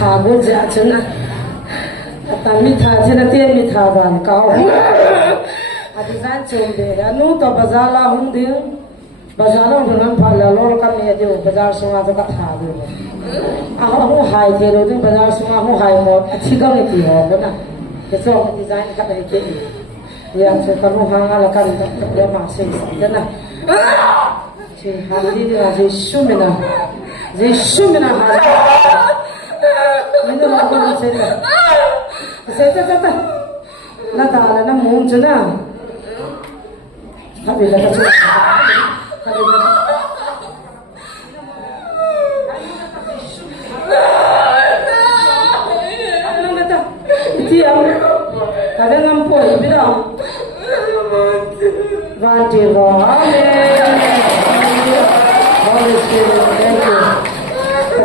thà bố dạ chứ nè ta mi thà chứ nè tiền mi thà bàn cao đi ra chơi về nu to bazar la hung đi bazar la hung phải là lo cái này điều bazar xuống à cho cái thà đi hung hại thế rồi nhưng bazar xuống hung hại một chỉ có cái gì đó nè cái số cái design cái này cái gì cho cái hung hăng là cái cái mà sinh sản nè chỉ hàng đi là gì sum nè hàng ini lah kalau saya na taala na mung chuna habi la ka chuna na mata ti am kada ngam poi bida vanti va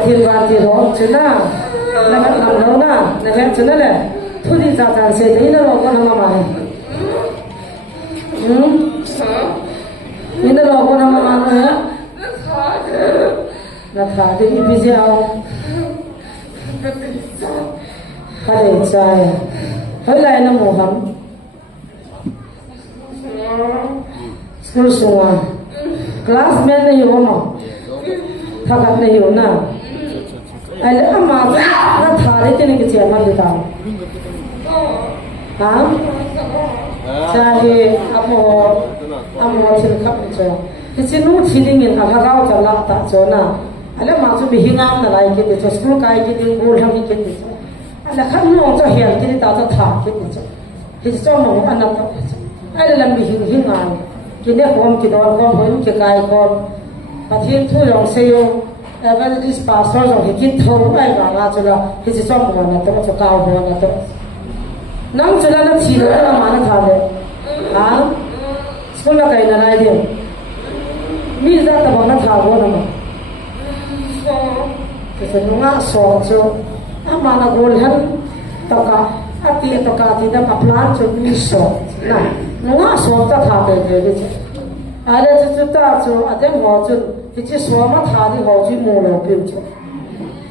thiên văn thì đó chứ na là bắt làm đâu na là phép chứ na này thôi đi ra ra sẽ thấy nó lo con mà mày nên nó lo con mà mày nữa là khá thì bây giờ khá để trai hơi lại nó mồ hầm school xuống classmate này hiểu không thằng bạn này hiểu nào ai lẽ mà nó thà đấy cho nên cái chuyện mà người ta hả chahe amo thil khap cho cái chuyện nó chỉ định in aga gao cho lắm ta cho na ai lẽ mà chú bị hingam na lại cái cho school cái cái goal ham cái cái ai lẽ khăn nó cho hiền cái ta cho thà cái cho cái cho nó anh nó ai lẽ làm bị hingam cái này không cái đó không phải cái con thiên thu lòng sale evangelist pastor rồi thì kít thâu ai vào là cho là thì chỉ cho một là tôi cho cao hơn là tôi nắng cho là nó chỉ là mà nó thà đấy à school là cái này đi mi ra tao nó thà hơn mà thì phải nó ngã sọ cho mà nó gol hơn tao cả tao cả thì nó plan cho mi sọ này nó ngã sọ tao thà đấy đấy chứ à đây chúng ta cho à đây họ cho thì chỉ số mà thà thì họ chỉ mua lẩu biểu cho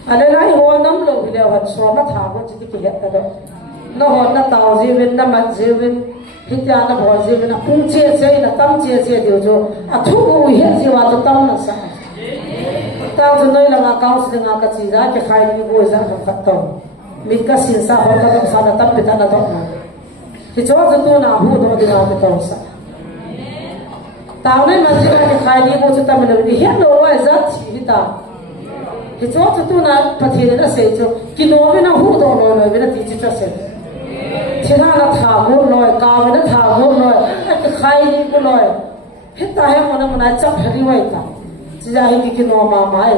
à đây này họ nắm lẩu thì đều họ số mà thà họ chỉ cái hết đó nó họ nó tàu gì bên nó mặt gì bên thì cha nó bỏ gì bên nó cũng chia nó tâm chia điều cho à thu hút hết gì vào cho tâm nó sao tao cho nơi là ngã cao sinh ngã cái gì ra cái khai cái bôi ra không phát tông mình cái sinh sa họ cái sa nó tâm bị ta nó tông thì cho tôi nào hút nó thì nào cái tông sa tao này mà chỉ là khai đi một chút tâm mình đi hết rồi ai rất chỉ ta thì cho tôi nào phát hiện nó sẽ cho cái nó với nó hút đồ rồi với nó tí cho sẽ thì nó thả hút rồi cao với nó thả hút rồi cái khai đi cũng rồi hết ta hết mà nó chấp hết đi vậy ta chỉ là cái nó mà mãi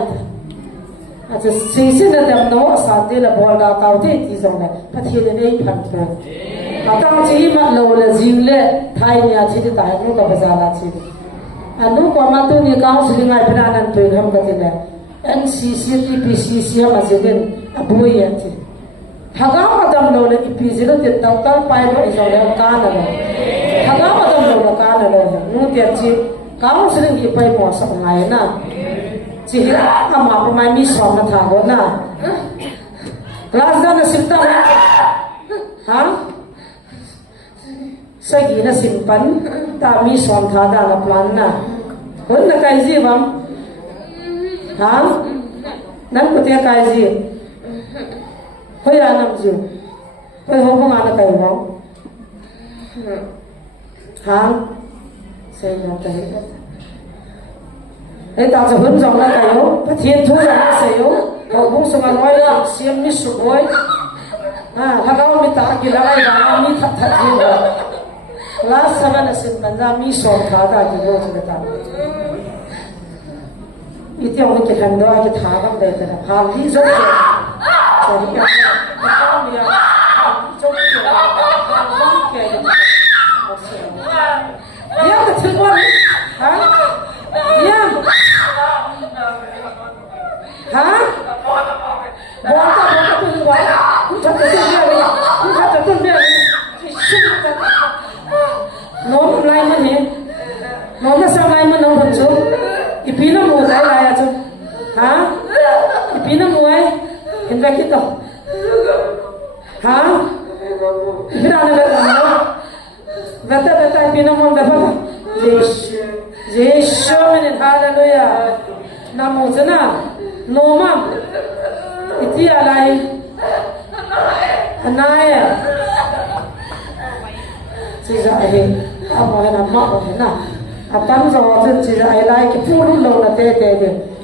à chứ xin là đem nó sáng đi là bỏ ra tao thế thì rồi này phát hiện này phản phản à tao chỉ mà lâu là riêng lệ thay nhà chỉ để tại nó có bao giờ là chỉ anu ko ma tu ni kaung sili ngai pera nan tu ham ka tile NCC EPCC ha ma jegen abui ya ti haga ma dam lo le EPC lo te tau tau pai lo iso le ka na lo haga ma dam lo ka na lo nu te chi kaung sili ki pai mo sa ngai na chi ha ma pa mai mi so na tha go na class da na sim ta ha sagi na simpan ta mi som tha da la plan na kon na kai ji bam ha nan ko te kai ji hoi ya nam ji hoi ho ko na kai mo ha sai na kai ai ta cho hun jong na kai yo pa thiên thu na sai yo ko bung so ma noi la siam mi su boy ha ha ga mi ta ki la lai ga mi that that ji last seven asin panjami som khada ki go chata iti ong ki khando ki thagam de ta hal hi zo ke chori ka ta mi ya zo ke ya ka thilwa ha ya ha bo ta tu wa ku cha ta ya ku cha ta tu ya nó lại mà nè nó là sao lại mà nó vẫn chụp ipina mu dai la ya chu ha ipina mu ai in ba ki to ha ipina na ba no beta ipina mu ba ba Yesu men hallelujah namu jana noma iti alai anaya chỉ dạy thì ông nói là mọ thế nào tắm rồi thì chỉ dạy lại cái phụ nữ lâu là tê tê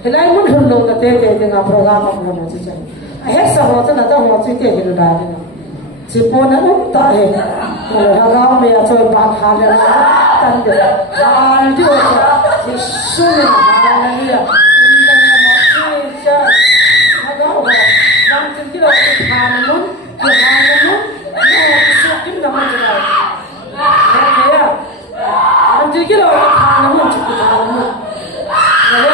thì lại muốn hôn lâu là tê tê thì ngọc program học là một chỉ dạy hết sao rồi là tao học chỉ tê thì được đấy chỉ muốn nó úp tại rồi họ nói bây giờ chơi bạc hà là tan được hà chứ thì suy nghĩ hà là gì à bây giờ nó suy chơi nó đó rồi đang chỉ cái đó hà nó muốn cái hà nó muốn nó suy kiếm đâu mà chơi anh chỉ cái đó thà nó muốn chụp thà nó muốn, rồi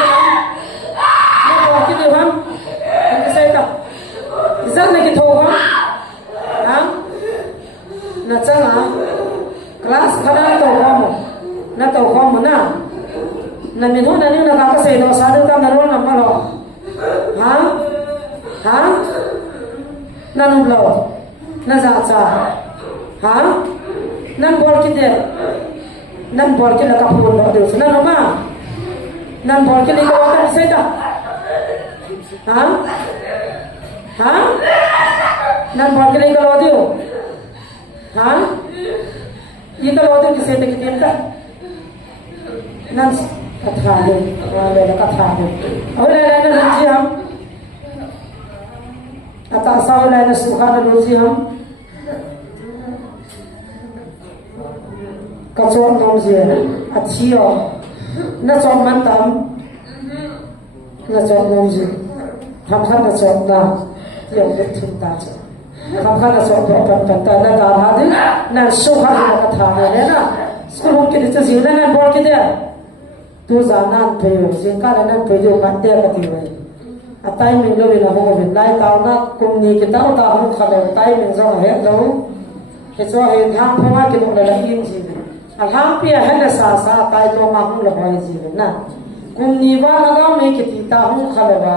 nóบอกcái điều không, anh cái say tập, rất là cái thô không, hả, là chắc là class khá là tàu không mà na, là mình hôm nay là các cái nó sao được tam là nó làm mà rồi, hả, nó nung lâu, nó giả, hả, nó bỏ cái gì nan bol ke la ka phun lo de sunan no ma nan bol ke li ko ta se ta ha nan bol ke li ko lo dio ha ye ko lo de ke se te ke tem ta nan ka tha de le ka tha de aw le na lu ji ham ata sa le na subhana lu ji ham cái chỗ nông gì à chiều nó cho mắm tắm nó cho nông gì thăm khát nó cho nào nhiều việc chúng ta cho thăm khát nó cho phần ta nó đào hạt đấy nó sâu hạt nó cái thằng này đấy na school hôm kia thì gì nó bỏ cái đấy tu giả nan phải rồi riêng cái này phải rồi bạn đeo cái gì vậy à tay mình lo là hồ việt lai tao nó cùng đi cái tao không khờ đầu tay mình do là hết đâu cái chỗ hiện tham không ai cái một là yên gì alhamdulillah hela sa tai to ma hung la hoi ji na kum ni wa la ga me ki ta hung khala ba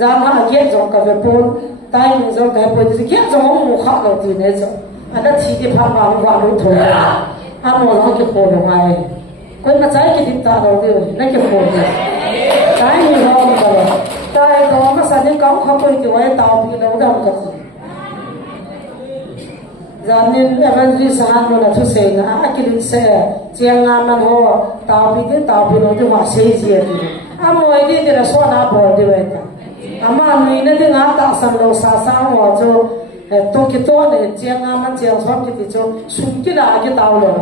za ma ge jong ka ve pon tai ni jong ka po ji ge jong mu kha lo ti ne so ana chi ti pha ma wa lo tho a mo lo ki ko lo ngai ko ma chai ki ti ta lo de na ki ko ni tai ni ho ma lo tai do ma sa ni ka kha ko ti wa ta pi lo da ka zanin evangelist han lo la thu se na akilin se chianga man ho tao bi lo de wa se ji ti amoi ni de la so na bo de we ta ama ni ne de nga ta san lo sa ho cho to ki to ne chianga man chiang so ki ti cho sun ki la ki tao lo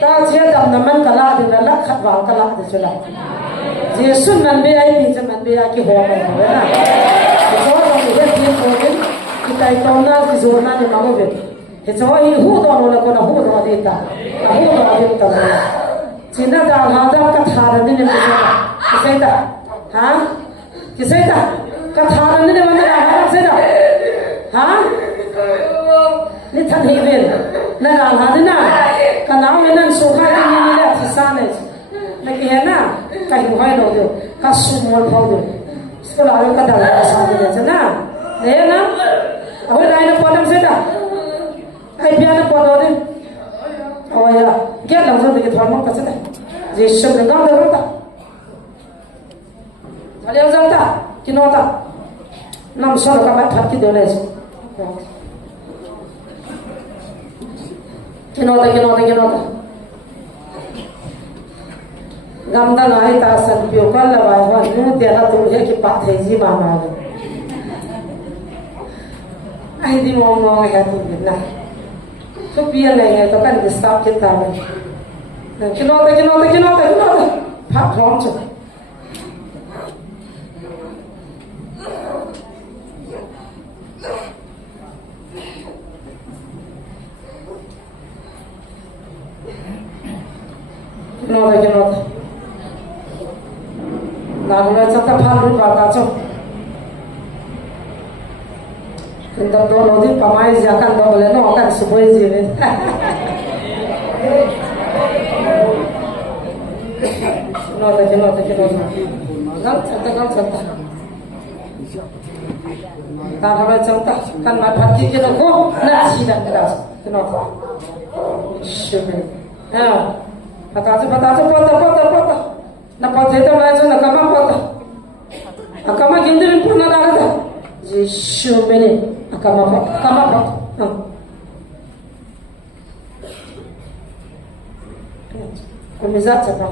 ta che dam na man kala de la khat wa kala de chula je sun man be ai bi man be a ki ho ma na so lo ni he ti ko din ki tai to na ki zo na ni ma mo ve he cho hi hu do lo ko na hu do de ta hu do de ta china da ha da ka tha ra ni ne ko ka sai ta ha ki sai ta ka tha ra ni ne ma na ha sai ta ha ni tha hi ven na ga ha ni na ka na me nan so ka ni ni la thi sa ne na ki he na ka hi hai do de ka su mo pho de skola ro ka da sa de na ne na aw dai na podam sai ta ai bia nó qua đó đi, ôi ya, ghét làm sao thì cái thằng nó cả thế này, gì xem được ngon được không ta, thằng em ra ta, cái nó ta, năm sau là các bạn thật cái điều này, cái nó ta, gam ta nói ta sẵn biểu con là bài hỏi nu tiền là tụi cái bạn thấy gì mà ai đi mong hay tụi Việt Nam तो पिया नहीं है तो कल विस्तार कितना है किलो भाग भ्रम चुक किलो 나무는 쳤다 팔을 받아줘 근데 또 어디 가만히 약간 더 걸려는 어간 수고해지네 Gang canta. Kalau canta kan mati kita kok nasi dan beras. Kenapa? Syukur. Ya. Patah. Napa jeda macam nak kama patah. Akama gindirin pernah ada. Syukur ni. Kama patah. Kumizat siapa?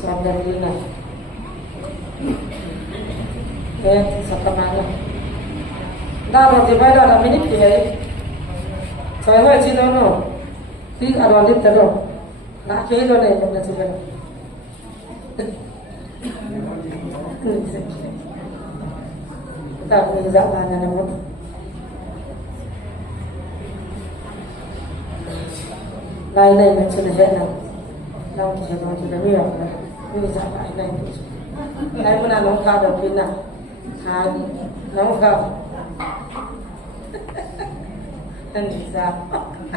Sabar lina. Sakamana. Dah roti pada dah minit dia. Saya cina no. Ti arolit terus. Nak kiri tu ni nak cina. Tak kumizat mana nama. Lain macam ni nak.เราจะลองจะเรียกนะไม่ทราบอะไรในเมื่อน้องข้าวกินนะทานน้องข้าวนั่นทราบ